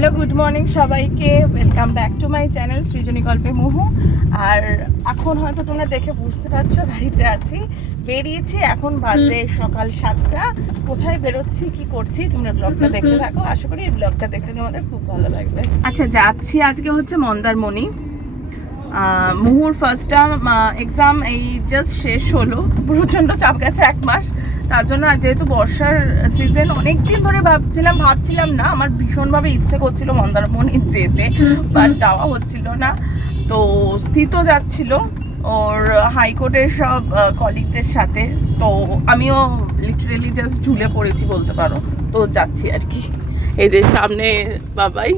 Hello, good morning সবাইকে। Welcome back to my channel Srijani গল্পে মোহু। আর এখন হয়তো তোমরা দেখে বুঝতে পারছো গাড়িতে আছি, বেরিয়েছি। এখন বাজে সকাল 7টা। কোথায় বেরোচ্ছি, কি করছি, তোমরা ব্লগটা দেখতে থাকো। আশা করি এই ব্লগটা দেখতে তোমাদের খুব ভালো লাগবে। আচ্ছা, যাচ্ছি আজকে হচ্ছে মন্দারমণি। মুহুর ফার্স্ট টার্ম এক্সাম এই জাস্ট শেষ হলো। প্রচণ্ড চাপ গেছে 1 মাস। তার জন্য আর যেহেতু বর্ষার সিজন, অনেক দিন ধরে ভাবছিলাম না, আমার ভীষণভাবে ইচ্ছে করছিল মন্দারমণি যেতে, বাট যাওয়া হচ্ছিল না। তো স্থিত যাচ্ছিল ওর হাইকোর্টের সব কলিগদের সাথে, তো আমিও লিটারেলি জাস্ট ঝুলে পড়েছি বলতে পারো। তো যাচ্ছি আর কি। এদের সামনে বাবাই।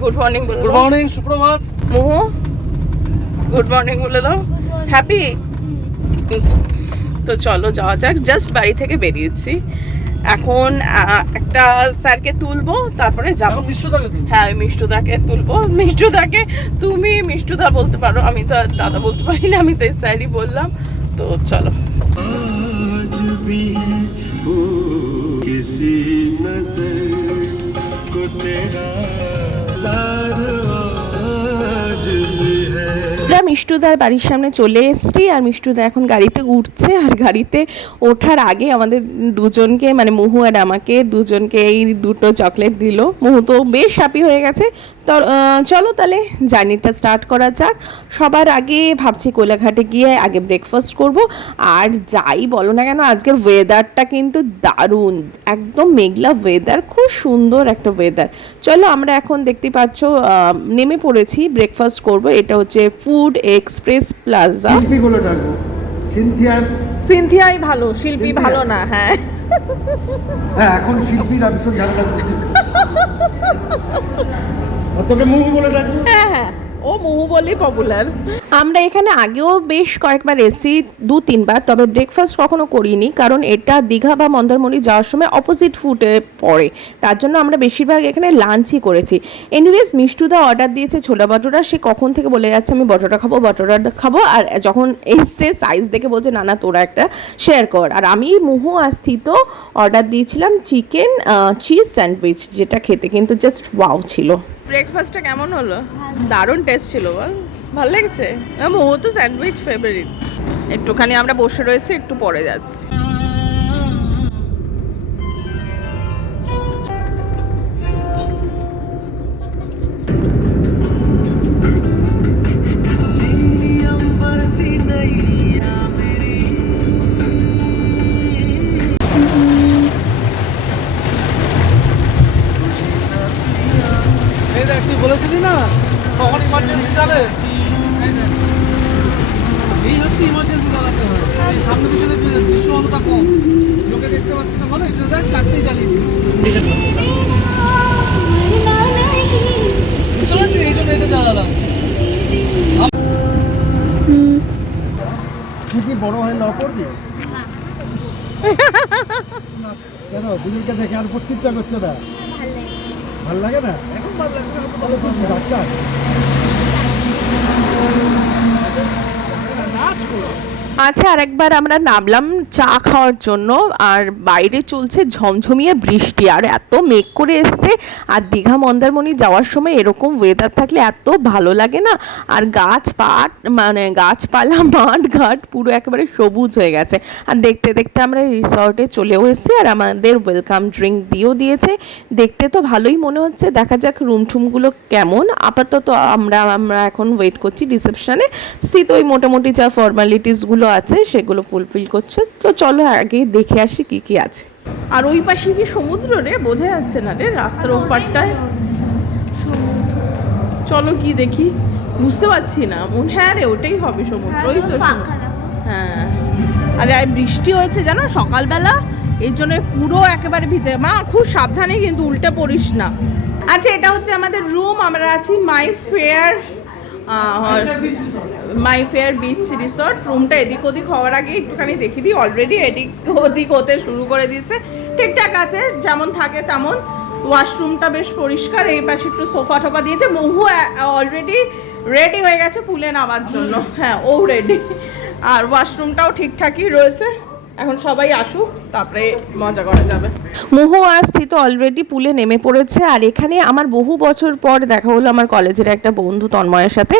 Good morning. গুড মর্নিং, সুপ্রভাত। মোহু গুড মর্নিং বলে দাও। হ্যাপি? তো চলো যাওয়া যাক। জাস্ট বাড়ি থেকে বেরিয়েছি। এখন একটা স্যারকে তুলবো, তারপরে যাবো। হ্যাঁ, মিষ্টুদাকে তুলবো। মিষ্টুদাকে তুমি মিষ্টুদা বলতে পারো, আমি তো আর দাদা বলতে পারি না, আমি তো স্যারই বললাম। তো চলো। মিষ্টুদার বাড়ির সামনে চলে এসছি, আর মিষ্টুদা এখন গাড়িতে উঠছে। আর গাড়িতে ওঠার আগে আমাদের দুজনকে, মানে মোহু আর আমাকে দুজনকে এই 2টো চকলেট দিল। মোহু তো বেশ হ্যাপি হয়ে গেছে। তো চলো তাহলে জার্নিটা স্টার্ট করা যাক। সবার আগে ভাবছি কোলাঘাটে গিয়ে আগে ব্রেকফাস্ট করব। আর যাই বলো না কেন, আজকের ওয়েদারটা কিন্তু দারুণ, একদম মেঘলা ওয়েদার, খুব সুন্দর একটা ওয়েদার। চলো আমরা এখন দেখতে পাচ্ছ নেমে পড়েছি, ব্রেকফাস্ট করব। এটা হচ্ছে ফুড এক্সপ্রেস প্লাজা। শিল্পী বলে ডাকবো। সিনথিয়াই ভালো, শিল্পী ভালো না। হ্যাঁ হ্যাঁ, এখন শিল্পীরা ভীষণ ঝামেলা করছে। তোকে মুহু বলে ডাকবো। হ্যাঁ হ্যাঁ, ও মোহু বলেই পপুলার। আমরা এখানে আগেও বেশ কয়েকবার এসি, 2-3 বার, তবে ব্রেকফাস্ট কখনো করিনি, কারণ এটা দীঘা বা মন্দারমণি যাওয়ার সময় অপোজিট ফুটে পড়ে। তার জন্য আমরা বেশিরভাগ এখানে লাঞ্চই করেছি। এনিওয়েজ, মিষ্টুদা অর্ডার দিয়েছে ছোলা বাটোরা। সে কখন থেকে বলে যাচ্ছে আমি বটোরা খাবো, আর যখন এসছে সাইজ দেখে বলছে না তোরা একটা শেয়ার কর। আর আমি মোহু আর স্থিত অর্ডার দিয়েছিলাম চিকেন চিজ স্যান্ডউইচ, যেটা খেতে কিন্তু জাস্ট ওয়াও ছিল। ব্রেকফাস্টটা কেমন হলো? দারুণ টেস্ট ছিল। বল, ভালো লেগেছে? মোমো তো স্যান্ডউইচ ফেভারিট। একটুখানি আমরা বসে রয়েছি, একটু পরে যাচ্ছি। তুই বলেছিলি না কখন ইমার্জেন্সি চলে, এই হচ্ছে ইমার্জেন্সি চালাতে হয়। এই সামনে পিছনে দৃশ্যমানতা কম, লোকে দেখতে পাচ্ছি না বলে এই জন্য 4টেই চালিয়ে দিচ্ছি। বুঝতে পারছি, এই জন্য এটা চালালাম। তুই কি বড় হয়ে ল করবি? কেন দিদিকে দেখে আর পড়তে ইচ্ছা করছে না? ভাল লাগে না? এখন ভাল লাগছে না, ভালো করবি ডাক্তার। আচ্ছা, আরেকবার আমরা নামলাম চা খাওয়ার জন্য। আর বাইরে চলছে ঝমঝমিয়ে বৃষ্টি, আর এত মেঘ করে এসছে। আর দীঘা মন্দারমণি যাওয়ার সময় এরকম ওয়েদার থাকলে এত ভালো লাগে না। আর গাছপালা মাঠ ঘাট পুরো একেবারে সবুজ হয়ে গেছে। আর দেখতে দেখতে আমরা রিসর্টে চলেও এসেছি, আর আমাদের ওয়েলকাম ড্রিঙ্ক দিয়েছে। দেখতে তো ভালোই মনে হচ্ছে, দেখা যাক রুমটুমগুলো কেমন। আপাতত আমরা এখন ওয়েট করছি রিসেপশনে। স্থিত ওই মোটামুটি যা ফর্মালিটিসগুলো আছে সেগুলো ফুলফিল করছে। তো চলো আগে দেখে আসি কি কি আছে। আর ওই পাশে কি সমুদ্র রে? বোঝা যাচ্ছে না রে রাস্তার ওপারটায়। চলো কি দেখি, বুঝতে পারছি না। হ্যাঁ রে, ওটাই হবে সমুদ্র। ওই তো হ্যাঁ। আরে বৃষ্টি হয়েছে জানো সকালবেলা, এই জন্য পুরো একেবারে ভিজে। মা খুব সাবধানে কিন্তু, উল্টে পড়িস না। আচ্ছা, এটা হচ্ছে আমাদের রুম। আমরা আছি মাই ফেয়ার বিচ রিসর্ট। রুমটা এদিক ওদিক হওয়ার আগে একটুখানি দেখি দিই। অলরেডি এদিক ওদিক হতে শুরু করে দিয়েছে। ঠিকঠাক আছে, যেমন থাকে তেমন। ওয়াশরুমটা বেশ পরিষ্কার। এই পাশে একটু সোফা টোফা দিয়েছে। মোহু অলরেডি রেডি হয়ে গেছে পুলে নামার জন্য। হ্যাঁ, ও রেডি। আর ওয়াশরুমটাও ঠিকঠাকই রয়েছে। এখন সবাই আসুক তারপরে মজা করা যাবে। মোহো আর স্থিত অলরেডি পুলে নেমে পড়েছে, আর এখানে আমার বহু বছর পর দেখা হলো আমার কলেজের একটা বন্ধু তন্ময়ের সাথে।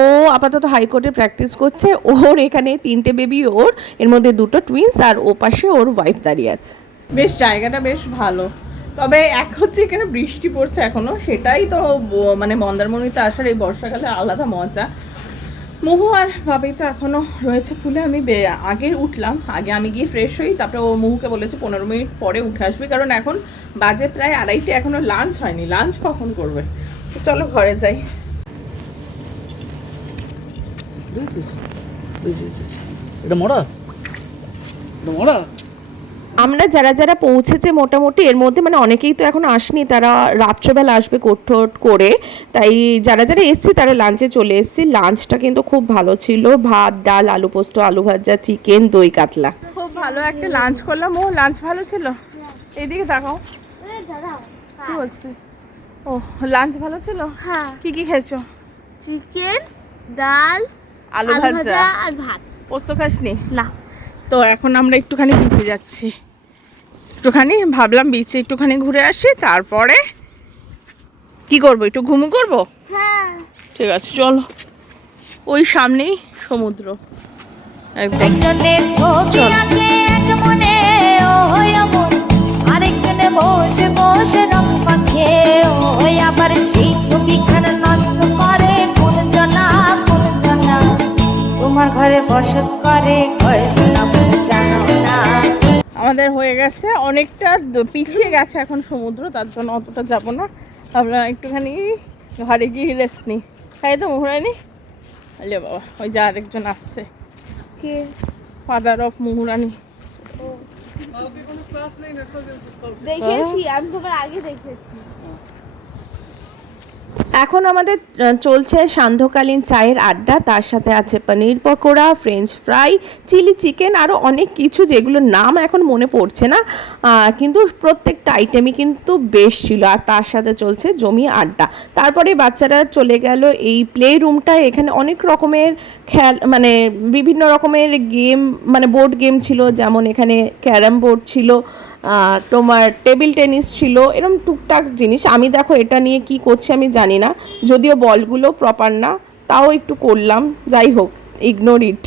ও আপাতত হাইকোর্টে প্র্যাকটিস করছে। ওর এখানে 3টে বেবি, ওর এর মধ্যে 2টো টুইন্স, আর ও পাশে ওর ওয়াইফ দাঁড়িয়ে আছে। বেশ জায়গাটা বেশ ভালো, তবে এক হচ্ছে এখানে বৃষ্টি পড়ছে এখনো, সেটাই তো মানে মন্দারমণিতে আসার এই বর্ষাকালে আলাদা মজা। মোহু আর ভাবি তো এখনো রয়েছে পুলে। আমি আগে উঠলাম, আগে আমি গিয়ে ফ্রেশ হই, তারপরে ও মোহুকে বলেছে 15 মিনিট পরে উঠে আসবে, কারণ এখন বাজে প্রায় 2:30, এখনো লাঞ্চ হয়নি। লাঞ্চ কখন করবে? তো চলো ঘরে যাই। এটা মরা, এটা মরা। আমরা যারা যারা পৌঁছেছে মোটামুটি এর মধ্যে মানে অনেকেই তো এখন আসেনি, তারা রাত্রেবেলা আসবে কোট করে, তাই যারা যারা এসছে তারা লাঞ্চে চলে এসছে। লাঞ্চটা কিন্তু খুব ভালো ছিল, ভাত, ডাল, আলু পোস্ত, আলু ভাজা, চিকেন, দই কাতলা। খুব ভালো একটা লাঞ্চ করলাম। ও লাঞ্চ ভালো ছিল। এইদিকে তাকাও, কি বলছি? ও লাঞ্চ ভালো ছিল। হ্যাঁ, কি কি খেয়েছো? চিকেন, ডাল, আলু ভাজা আর ভাত। পোস্ত খাসনি? না। তো এখন আমরা একটুখানি বিচে যাচ্ছি, একটুখানি ভাবলাম বিচে একটুখানি ঘুরে আসি, তারপরে কি করবো, একটু ঘুমু করবো। হ্যাঁ, ঠিক আছে চলো, ওই সামনেই সমুদ্র একদম। একজনে ছবি আঁকে এক মনে ওই অমন, আরেকজনে বসে বসে রং মাখে ওই আবার সেই ছবিখানা নষ্ট করে কোন জনা তোমার ঘরে বসত করে কয়জনা জানো না। আমাদের হয়ে গেছে অনেকটা, পিছিয়ে গেছে এখন সমুদ্র, তার জন্য অতটা যাব না। আমরা একটুখানি ঘরে গিয়ে রেস্ট নিই, তাই তো মুহুরানি? আলে বাবা, ওই যে আরেকজন আসছে, কে? Father of মুহুরানি। কালকে কোনো ক্লাস নেই ন্যাশনাল জেন্সিস কালকে। দেখেছি, আমি তোমার আগে দেখেছি। এখন আমাদের চলছে সান্ধ্যকালীন চায়ের আড্ডা, তার সাথে আছে paneer pakora, French fry, chilli chicken, আরও অনেক কিছু যেগুলোর নাম এখন মনে পড়ছে না, কিন্তু প্রত্যেকটা আইটেমই কিন্তু বেশ ছিল। আর তার সাথে চলছে জমি আড্ডা। তারপরে বাচ্চারা চলে গেল এই প্লে রুমটায়। এখানে অনেক রকমের মানে বিভিন্ন রকমের গেম, মানে বোর্ড গেম ছিল, যেমন এখানে ক্যারাম বোর্ড ছিল, তোমার টেবিল টেনিস ছিল, এরকম টুকটাক জিনিস। আমি দেখো এটা নিয়ে কি করছি আমি জানি না, যদিও বলগুলো প্রপার না, তাও একটু করলাম। যাই হোক, ইগনোর ইট।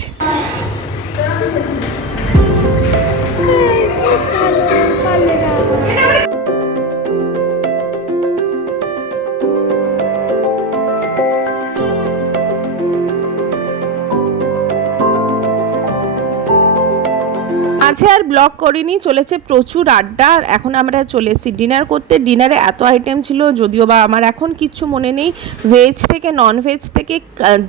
মাঝে আর ব্লগ করিনি, চলেছে প্রচুর আড্ডা। এখন আমরা চলে এসেছি ডিনার করতে। ডিনারে এত আইটেম ছিল, যদিও বা আমার এখন কিচ্ছু মনে নেই। ভেজ থেকে নন ভেজ থেকে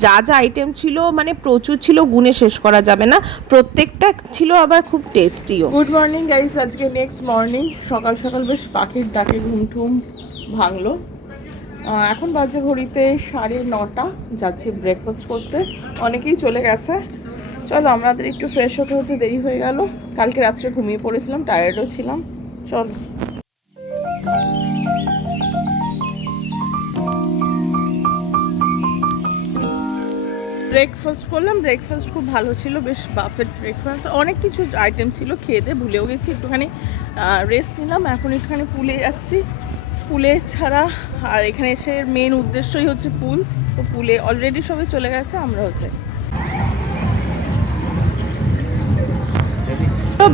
যা যা আইটেম ছিল মানে প্রচুর ছিল, গুণে শেষ করা যাবে না। প্রত্যেকটা ছিল আবার খুব টেস্টিও। গুড মর্নিং গাইস, আজকে নেক্সট মর্নিং। সকাল সকাল বেশ পাখির ডাকে ঘুম টুম ভাঙলো। এখন বাজে ঘড়িতে 9:30, যাচ্ছি ব্রেকফাস্ট করতে। অনেকেই চলে গেছে। চলো, আমাদের একটু ফ্রেশ হতে হতে দেরি হয়ে গেল। কালকে রাত্রে ঘুমিয়ে পড়েছিলাম, টায়ার্ডও ছিলাম। চলো। ব্রেকফাস্ট করলাম, ব্রেকফাস্ট খুব ভালো ছিল, বেশ বাফেট ব্রেকফাস্ট, অনেক কিছু আইটেম ছিল, খেতে ভুলেও গেছি। একটুখানি রেস্ট নিলাম, এখন একটুখানি পুলে যাচ্ছি। পুলে ছাড়া আর এখানে এসে মেন উদ্দেশ্যই হচ্ছে পুল। তো পুলে অলরেডি সবাই চলে গেছে, আমরা হচ্ছে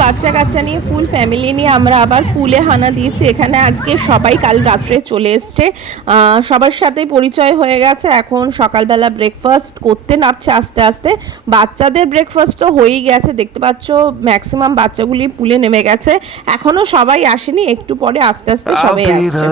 বাচ্চা কাচ্চা নিয়ে ফুল ফ্যামিলি নিয়ে আমরা আবার পুলে হানা দিয়েছি। এখানে আজকে সবাই কাল রাত্রে চলে এসছে, সবার সাথে পরিচয় হয়ে গেছে। এখন সকালবেলা ব্রেকফাস্ট করতে নামছে আস্তে আস্তে। বাচ্চাদের ব্রেকফাস্ট তো হয়েই গেছে, দেখতে পাচ্ছ ম্যাক্সিমাম বাচ্চাগুলি পুলে নেমে গেছে। এখনো সবাই আসেনি, একটু পরে আস্তে আস্তে সবাই আসছে।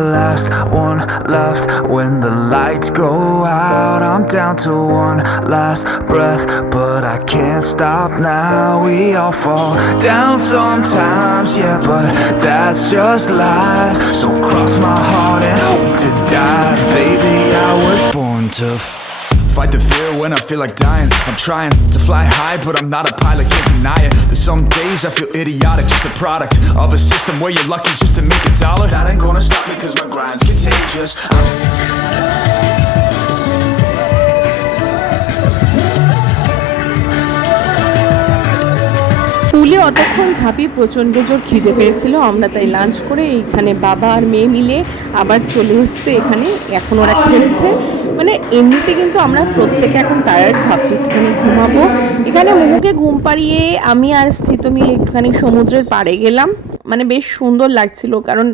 Sometimes, yeah, but that's just life. So cross my heart and hope to die. Baby, I was born to fight the fear when I feel like dying. I'm trying to fly high, but I'm not a pilot, can't deny it. There's some days I feel idiotic, just a product of a system where you're lucky just to make $1. That ain't gonna stop me cause my grind's contagious. পুলে অতক্ষণ ঝাঁপিয়ে প্রচণ্ড জোর খিদে পেয়েছিল, আমরা তাই lunch করে এইখানে বাবা আর মেয়ে মিলে আবার চলে এসছে এখানে। এখন ওরা খেলছে, মানে এমনিতে কিন্তু আমরা প্রত্যেকে এখন টায়ার্ড, ভাবছি একটুখানি ঘুমাবো। এখানে মোমোকে ঘুম পাড়িয়ে আমি আর স্থিত মিলে একটুখানি সমুদ্রের পাড়ে গেলাম। মানে বেশ সুন্দর লাগছিল, কারণ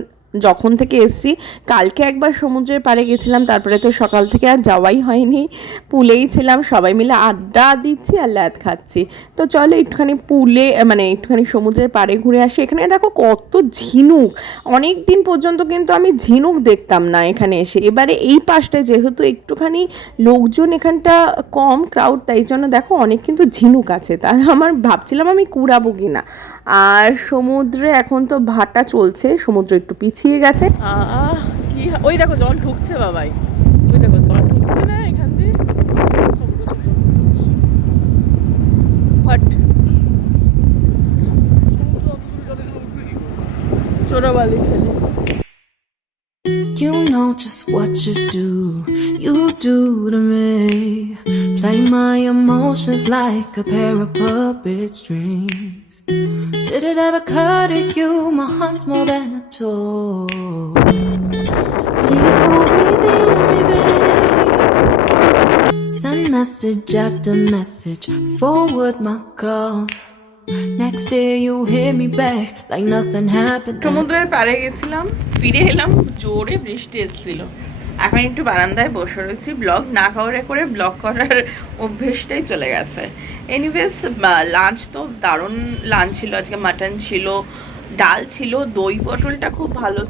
যখন থেকে এসছি, কালকে একবার সমুদ্রের পাড়ে গেছিলাম, তারপরে তো সকাল থেকে আর যাওয়াই হয়নি, পুলেই ছিলাম, সবাই মিলে আড্ডা দিচ্ছি আর ল্যাদ খাচ্ছি। তো চলো একটুখানি পুলে মানে একটুখানি সমুদ্রের পাড়ে ঘুরে আসি। এখানে দেখো কত ঝিনুক, অনেক দিন পর্যন্ত কিন্তু আমি ঝিনুক দেখতাম না এখানে এসে। এবারে এই পাশটায় যেহেতু একটুখানি লোকজন এখানটা কম ক্রাউড, তাই জন্য দেখো অনেক কিন্তু ঝিনুক আছে। তাই আমার ভাবছিলাম আমি কুড়াবো কিনা। আর সমুদ্রে এখন তো ভাটা চলছে, সমুদ্র একটু পিছিয়ে গেছে। কি ওই দেখো জল ঢুকছে বাবাই, ওই দেখো জল ঢুকছে না এখান দিয়ে। হট চোরাবালি ঠেলে। You know just what you do to me. Play my emotions like a pair of puppet strings. Did it ever occur to you my heart's more than a toy? Please go easy on me, babe. Send message after message, forward my calls. Next day you hit me back like nothing happened. সমুদ্রের পাড়ে গেছিলাম, ফিরে এলাম, জোরে বৃষ্টি এসেছিল। এখন একটু বারান্দায় বসে রয়েছি, ব্লগ না করে ব্লগ করার অভ্যেসটাই চলে গেছে। এনিওয়েজ লাঞ্চ তো দারুণ লাঞ্চ ছিল আজকে। মাটন ছিল, ডাল ছিল, দই পটলটা খুব ভালো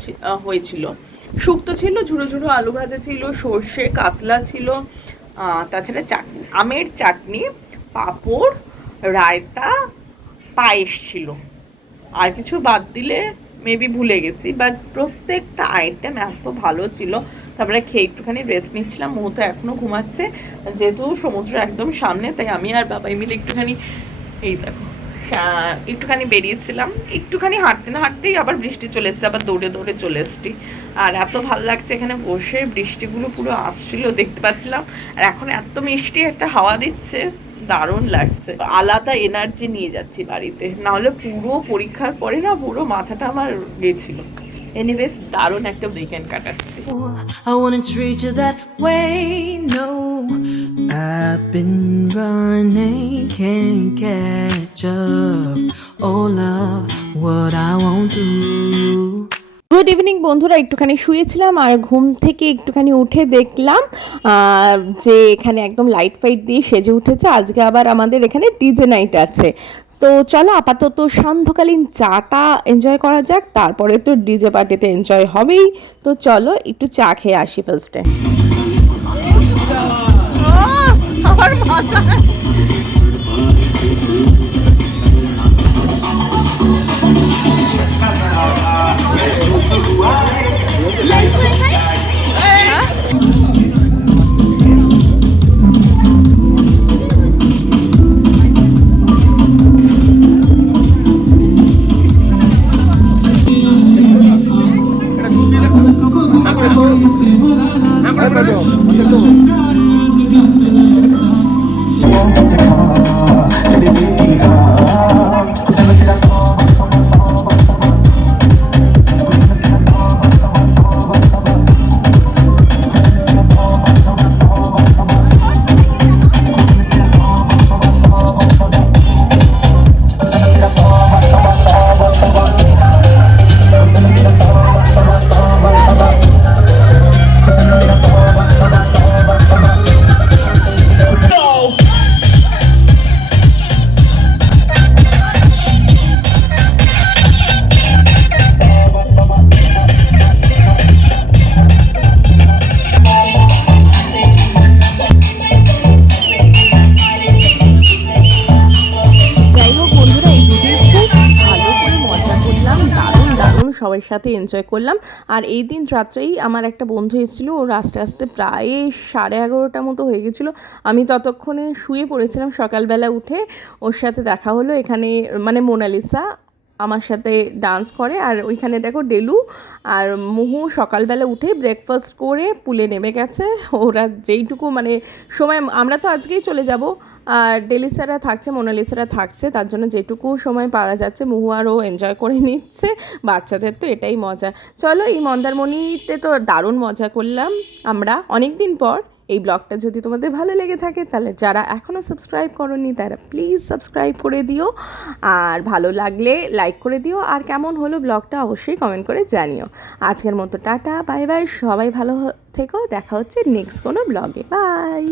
হয়েছিল, শুক্তো ছিল, ঝুড়ো ঝুড়ো আলু ভাজা ছিল, সর্ষে কাতলা ছিল, তাছাড়া চাটনি, আমের চাটনি, পাঁপড়, রায়তা, পায়েস ছিল। আর কিছু বাদ দিলে মেবি ভুলে গেছি, বাট প্রত্যেকটা আইটেম এত ভালো ছিল। তারপরে খেয়ে একটুখানি রেস্ট নিচ্ছিলাম। মুহূর্তে এখনও ঘুমাচ্ছে, যেহেতু সমুদ্র একদম সামনে, তাই আমি আর বাবাই মিলে একটুখানি এই দেখো একটুখানি বেরিয়েছিলাম। একটুখানি হাঁটতে না হাঁটতেই আবার বৃষ্টি চলে এসছে, আবার দৌড়ে দৌড়ে চলে এসছি। আর এত ভালো লাগছে এখানে বসে, বৃষ্টিগুলো পুরো আসছিল দেখতে পাচ্ছিলাম। আর এখন এত মিষ্টি একটা হাওয়া দিচ্ছে, দারুণ লাগছে। আলাদা এনার্জি নিয়ে যাচ্ছি বাড়িতে, নাহলে পুরো পরীক্ষার পরে না পুরো মাথাটা আমার গেছিল। এনিওয়েজ দারুণ একটা উইকেন্ড কাটাচ্ছি। I wanna treat you that way, no. I've been running, can't catch up. Oh love, what I won't do. Good evening বন্ধুরা, একটুখানি শুয়েছিলাম আর ঘুম থেকে একটুখানি উঠে দেখলাম যে এখানে একদম লাইট ফাইট দিয়ে সেজে উঠেছে। আজকে আবার আমাদের এখানে ডিজে নাইট আছে। তো চলো আপাতত সান্ধ্যকালীন চাটা এনজয় করা যাক, তারপরে তো ডিজে পার্টিতে এনজয় হবেই। তো চলো একটু চা খেয়ে আসি ফার্স্টে। আমার মাথা সবার সাথে এনজয় করলাম। আর এই দিন রাত্রেই আমার একটা বন্ধু এসেছিলো, ওর আস্তে আস্তে প্রায় 11:30 মতো হয়ে গেছিলো। আমি ততক্ষণে শুয়ে পড়েছিলাম। সকালবেলা উঠে ওর সাথে দেখা হলো এখানে, মানে মোনালিসা আমার সাথে ডান্স করে। আর ওইখানে দেখো ডেলু আর মুহু সকালবেলা উঠে ব্রেকফাস্ট করে পুলে নেমে গেছে। ওরা যেইটুকু মানে সময়, আমরা তো আজকেই চলে যাব, আর ডেলিসারা থাকছে, মোনালিসারা থাকছে, তার জন্য যেটুকু সময় পাওয়া যাচ্ছে মুহু আর ও এনজয় করে নিচ্ছে। বাচ্চাদের তো এটাই মজা। চলো, এই মন্দারমণিতে তো দারুণ মজা করলাম আমরা অনেক দিন পর। এই ব্লগটা যদি তোমাদের ভালো লেগে থাকে তাহলে যারা এখনও সাবস্ক্রাইব করোনি তারা প্লিজ সাবস্ক্রাইব করে দিও, আর ভালো লাগলে লাইক করে দিও, আর কেমন হলো ব্লগটা অবশ্যই কমেন্ট করে জানিও। আজকের মতো টাটা, বাই বাই, সবাই ভালো থেকো, দেখা হচ্ছে নেক্সট কোনো ব্লগে, বাই।